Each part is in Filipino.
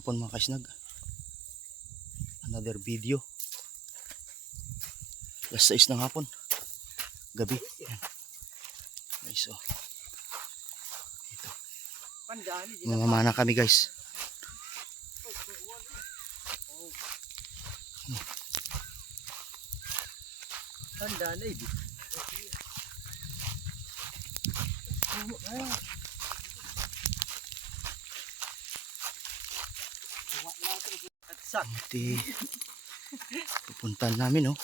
hapon mga kaisnag. Another video. Alas 6 ng hapon. Gabi. Ayan. Guys, oh. Ito. Mamamana kami guys. pandani. Di. At sak. Iti. Pupuntahan namin oh.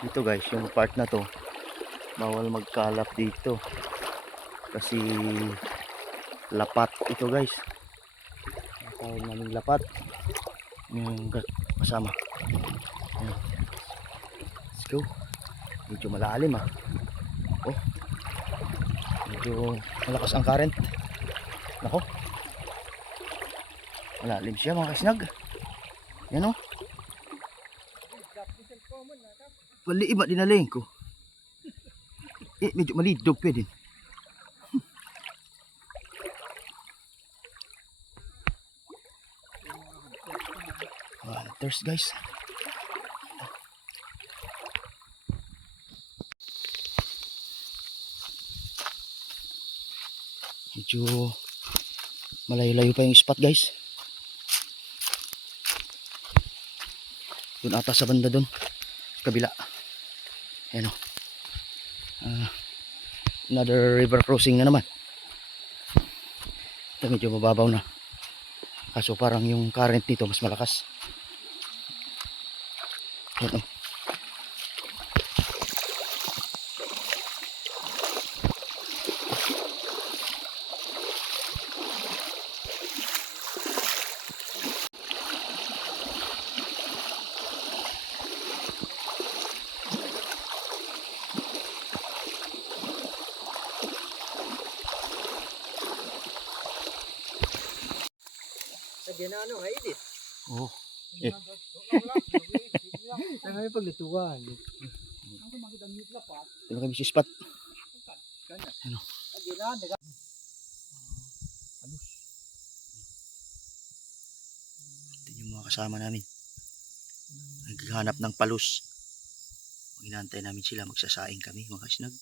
Dito guys, yung part na to, bawal magkalap dito. Kasi lapat ito guys. Tawag namin lapat. Yung kasama. Let's go. Medyo malalim ah. Oh. Medyo malakas ang current. Nako. Malalim siya mga kasinag. Yan oh. Wali iba dinalayin ko. Eh, medyo malidog pwede. Hunters guys. Medyo malayo-layo pa yung spot guys. Doon ata sa banda doon. Kabila. Ayan o. Ah, another river crossing na naman. Ito medyo mababaw na. Kaso parang yung current nito mas malakas. Ayan o. Sa ginano, nga edit. Oh. Sa ngayon paglituan. Ito na kami sa spot. Sa ginano, Ito yung mga kasama namin. Naghahanap ng palus. Hinantay namin sila. Magsasaing kami mga kasinag.